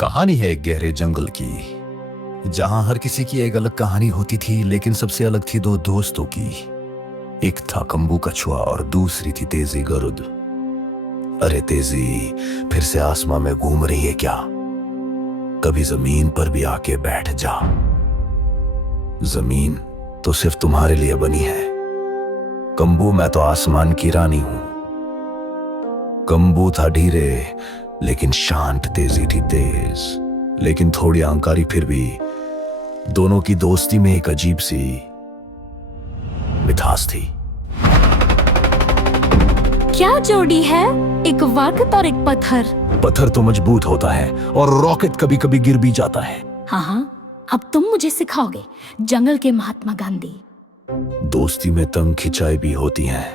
कहानी है एक गहरे जंगल की, जहां हर किसी की एक अलग कहानी होती थी, लेकिन सबसे अलग थी दो दोस्तों की। एक था कंबू कछुआ और दूसरी थी तेजी गरुड़। अरे तेजी, फिर से आसमां में घूम रही है क्या? कभी जमीन पर भी आके बैठ जा। जमीन तो सिर्फ तुम्हारे लिए बनी है। कंबू, मैं तो आसमान की रानी हूं। कंबू था धीरे लेकिन शांत, तेजी थी तेज लेकिन थोड़ी अहंकारी। फिर भी दोनों की दोस्ती में एक अजीब सी मिठास थी। क्या जोड़ी है? एक वक्त और एक पत्थर। पत्थर तो मजबूत होता है और रॉकेट कभी कभी गिर भी जाता है। हाँ, अब तुम मुझे सिखाओगे जंगल के महात्मा गांधी। दोस्ती में तंग खिंचाई भी होती है,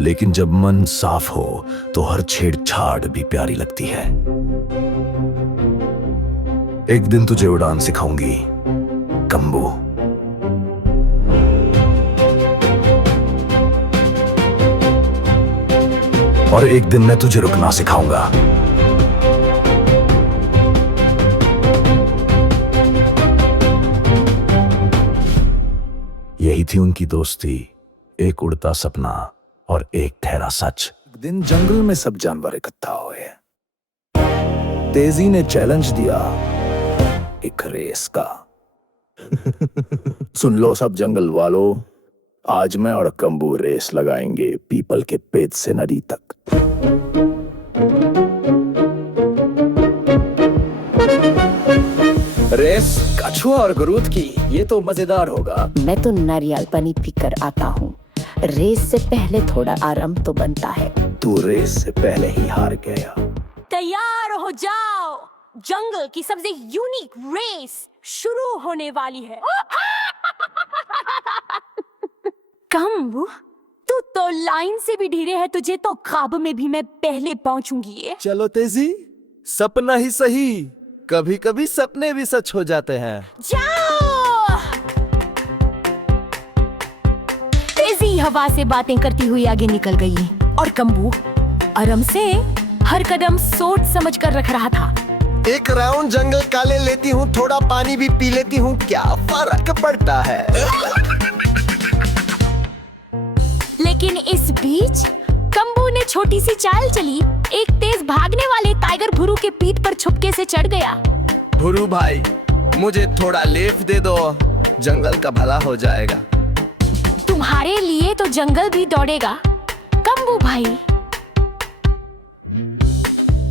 लेकिन जब मन साफ हो तो हर छेड़छाड़ भी प्यारी लगती है। एक दिन तुझे उड़ान सिखाऊंगी कंबू। और एक दिन मैं तुझे रुकना सिखाऊंगा। यही थी उनकी दोस्ती, एक उड़ता सपना और एक ठहरा सच। एक दिन जंगल में सब जानवर इकट्ठा हुए। तेजी ने चैलेंज दिया, एक रेस का। सुन लो सब जंगल वालों, आज मैं और कंबू रेस लगाएंगे पीपल के पेड़ से नदी तक। रेस कछुआ और गरुड़ की, ये तो मजेदार होगा। मैं तो नारियल पानी पीकर आता हूँ। रेस से पहले थोड़ा आराम तो बनता है। तू रेस से पहले ही हार गया। तैयार हो जाओ, जंगल की सबसे यूनिक रेस शुरू होने वाली है। कंबू, तू तो लाइन से भी धीरे है, तुझे तो ख्वाब में भी मैं पहले पहुंचूंगी। चलो तेजी, सपना ही सही, कभी कभी सपने भी सच हो जाते हैं। जाओ! तेजी हवा से बातें करती हुई आगे निकल गई और कंबू आराम से हर कदम सोच समझ कर रख रहा था। एक राउंड जंगल का ले लेती हूँ, थोड़ा पानी भी पी लेती हूँ, क्या फर्क पड़ता है। लेकिन इस बीच कंबू ने छोटी सी चाल चली। एक तेज भागने वाले टाइगर भुरू के पीठ पर छुपके से चढ़ गया। भुरू भाई, मुझे थोड़ा लेफ दे दो, जंगल का भला हो जाएगा। तुम्हारे लिए तो जंगल भी दौड़ेगा कंबू भाई।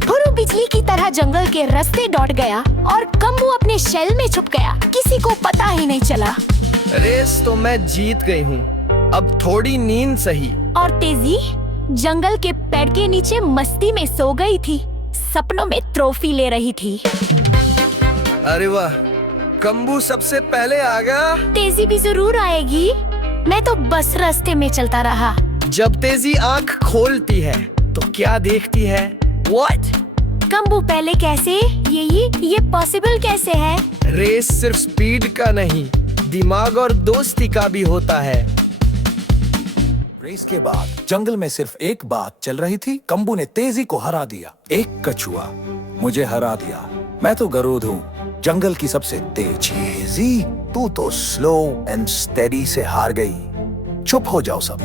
भुरू बिजली की तरह जंगल के रास्ते दौड़ गया और कंबू अपने शेल में छुप गया। किसी को पता ही नहीं चला। रेस तो मैं जीत गई हूँ, अब थोड़ी नींद सही। और तेजी जंगल के पेड़ के नीचे मस्ती में सो गई थी, सपनों में ट्रॉफी ले रही थी। अरे वाह, कंबू सबसे पहले आ गया। तेजी भी जरूर आएगी, मैं तो बस रास्ते में चलता रहा। जब तेजी आंख खोलती है तो क्या देखती है? What? कंबू पहले कैसे? ये पॉसिबल कैसे है? रेस सिर्फ स्पीड का नहीं, दिमाग और दोस्ती का भी होता है। रेस के बाद जंगल में सिर्फ एक बात चल रही थी, कंबू ने तेजी को हरा दिया। एक कछुआ मुझे हरा दिया, मैं तो गरुड़ हूँ, जंगल की सबसे तेज। तेजी, तू तो स्लो एंड स्टेडी से हार गई। चुप हो जाओ सब,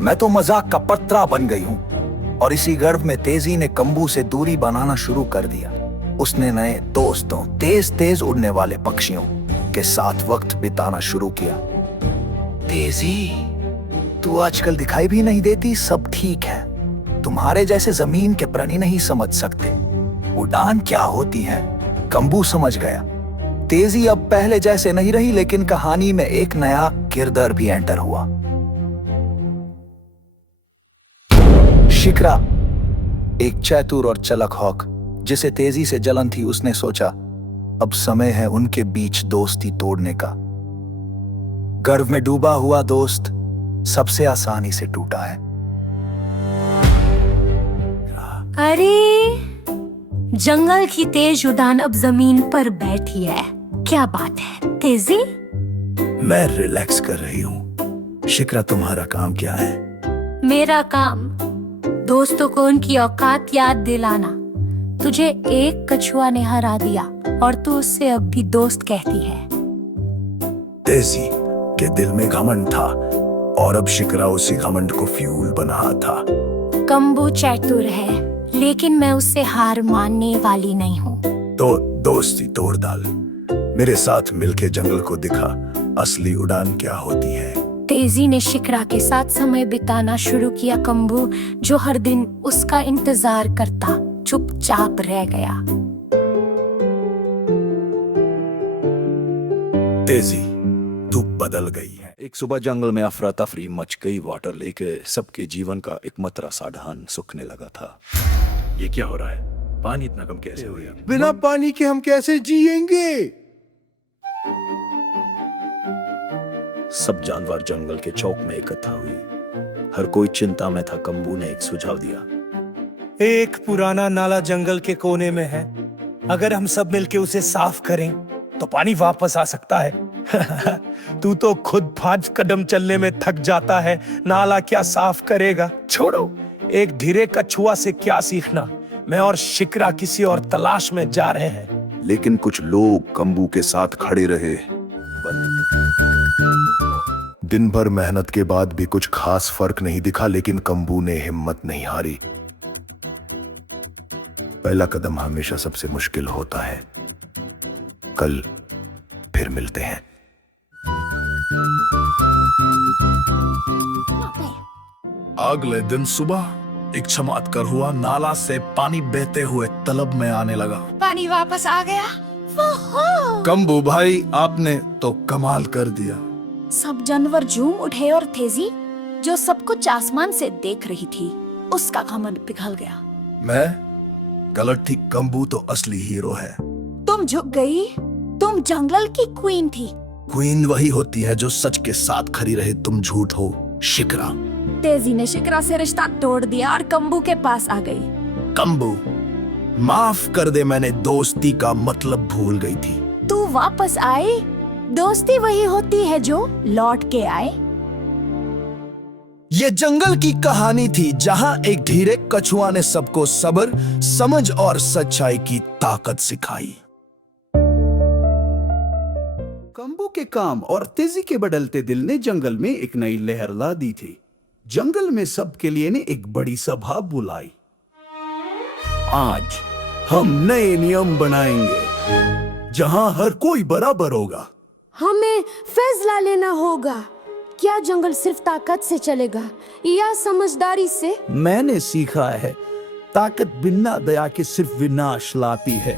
मैं तो मजाक का पत्रा बन गई हूँ। और इसी गर्व में तेजी ने कंबू से दूरी बनाना शुरू कर दिया। उसने नए दोस्तों, तेज तेज उड़ने वाले पक्षियों के साथ वक्त बिताना शुरू किया। तेजी, तू आजकल दिखाई भी नहीं देती, सब ठीक है। तुम्हारे जैसे जमीन के प्राणी नहीं समझ सकते उड़ान क्या होती है। कंबू समझ गया। तेजी अब पहले जैसे नहीं रही, लेकिन कहानी में एक नया किरदार भी एंटर हुआ। शिकरा, एक चतुर और चलक हॉक, जिसे तेजी से जलन थी। उसने सोचा अब समय है उनके बीच दोस्ती तोड़ने का। गर्व में डूबा हुआ दोस्त सबसे आसानी से टूटा है। अरे, जंगल की तेज उड़ान अब जमीन पर बैठी है। क्या बात है तेजी? मैं रिलैक्स कर रही हूँ। शिकरा, तुम्हारा काम क्या है? मेरा काम दोस्तों को उनकी औकात याद दिलाना। तुझे एक कछुआ ने हरा दिया और तू उससे अब भी दोस्त कहती है। तेजी के दिल में घमंड था और अब शिकरा उसी घमंड को फ्यूल बना था। कंबू चतुर है, लेकिन मैं उससे हार मानने वाली नहीं हूँ। तो दोस्ती तोड़ डाल, मेरे साथ मिलके जंगल को दिखा असली उड़ान क्या होती है। तेजी ने शिकरा के साथ समय बिताना शुरू किया। कंबू, जो हर दिन उसका इंतजार करता, चुपचाप रह गया। तेजी, तू बदल गई है। एक सुबह जंगल में अफरा तफरी मच गई। वाटर लेके सबके जीवन का एक मतरा सा ढान सूखने लगा था। ये क्या हो रहा है? पानी इतना कम कैसे हो गया? बिना पानी के हम कैसे जिएंगे? सब जानवर जंगल के चौक में इकट्ठा हुई। हर कोई चिंता में था। कंबू ने एक सुझाव दिया। एक पुराना नाला जंगल के कोने में है। अगर हम सब मिलके उसे साफ करें तो पानी वापस आ सकता है। तू तो खुद 5 कदम चलने में थक जाता है, नाला क्या साफ करेगा? छोड़ो, एक धीरे कछुआ से क्या सीखना। मैं और शिकरा किसी और तलाश में जा रहे हैं। लेकिन कुछ लोग कंबू के साथ खड़े रहे। दिन भर मेहनत के बाद भी कुछ खास फर्क नहीं दिखा, लेकिन कंबू ने हिम्मत नहीं हारी। पहला कदम हमेशा सबसे मुश्किल होता है। कल फिर मिलते हैं। अगले दिन सुबह एक चमत्कार हुआ। नाला से पानी बहते हुए तालाब में आने लगा। पानी वापस आ गया। कंबू भाई, आपने तो कमाल कर दिया। सब जानवर झूम उठे और तेजी, जो सब कुछ आसमान से देख रही थी, उसका घमंड पिघल गया। मैं गलत थी। कंबू तो असली हीरो है। तुम झुक गई। तुम जंगल की क्वीन थी। क्वीन वही होती है जो सच के साथ खड़ी रहे। तुम झूठ हो शिकरा। तेजी ने शिकरा से रिश्ता तोड़ दिया और कंबू के पास आ गई। कंबू, माफ कर दे, मैंने दोस्ती का मतलब भूल गई थी। तू वापस आई। दोस्ती वही होती है जो लौट के आए। ये जंगल की कहानी थी जहां एक धीरे कछुआ ने सबको सब्र, समझ और सच्चाई की ताकत सिखाई। कंबू के काम और तेजी के बदलते दिल ने जंगल में एक नई लहर ला दी थी। जंगल में सबके लिए ने एक बड़ी सभा बुलाई। आज हम नए नियम बनाएंगे जहां हर कोई बराबर होगा। हमें फैसला लेना होगा, क्या जंगल सिर्फ ताकत से चलेगा या समझदारी से? मैंने सीखा है, ताकत बिना दया के सिर्फ विनाश लाती है,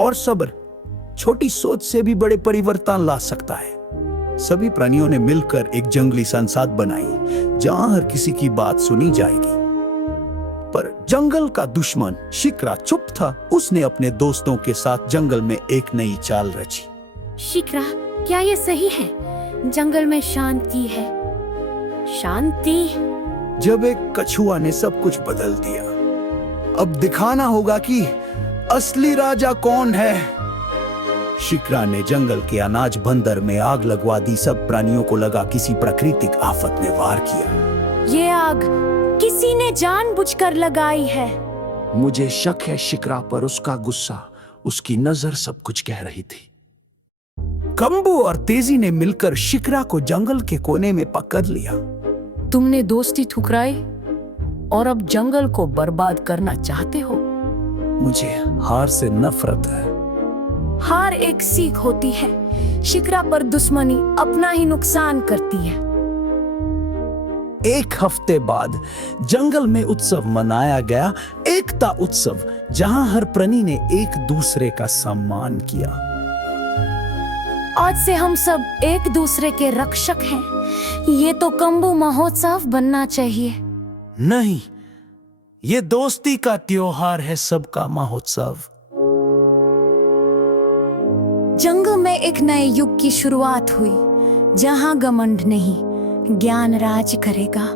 और सब्र छोटी सोच से भी बड़े परिवर्तन ला सकता है। सभी प्राणियों ने मिलकर एक जंगली संसद बनाई जहां हर किसी की बात सुनी जाएगी। पर जंगल का दुश्मन शिकरा चुप था। उसने अपने दोस्तों के साथ जंगल में एक नई चाल रची। शिकरा, क्या ये सही है? जंगल में शांति है। शांति? जब एक कछुआ ने सब कुछ बदल दिया। अब दिखाना होगा कि असली राजा कौन है। शिकरा ने जंगल के अनाज बंदर में आग लगवा दी। सब प्राणियों को लगा किसी प्राकृतिक आफत ने वार किया। ये आग किसी ने जानबूझकर लगाई है। मुझे शक है शिकरा पर। उसका गुस्सा, उसकी नजर सब कुछ कह रही थी। कंबू और तेजी ने मिलकर शिकरा को जंगल के कोने में पकड़ लिया। तुमने दोस्ती ठुकराई और अब जंगल को बर्बाद करना चाहते हो। मुझे हार से नफरत है। हार एक सीख होती है। शिकरा पर दुश्मनी अपना ही नुकसान करती है। एक हफ्ते बाद जंगल में उत्सव मनाया गया, एकता उत्सव, जहां हर प्राणी ने एक दूसरे का सम्मान किया। आज से हम सब एक दूसरे के रक्षक हैं। ये तो कंबू महोत्सव बनना चाहिए। नहीं, ये दोस्ती का त्योहार है, सबका महोत्सव। जंगल में एक नए युग की शुरुआत हुई, जहां घमंड नहीं, ज्ञान राज करेगा।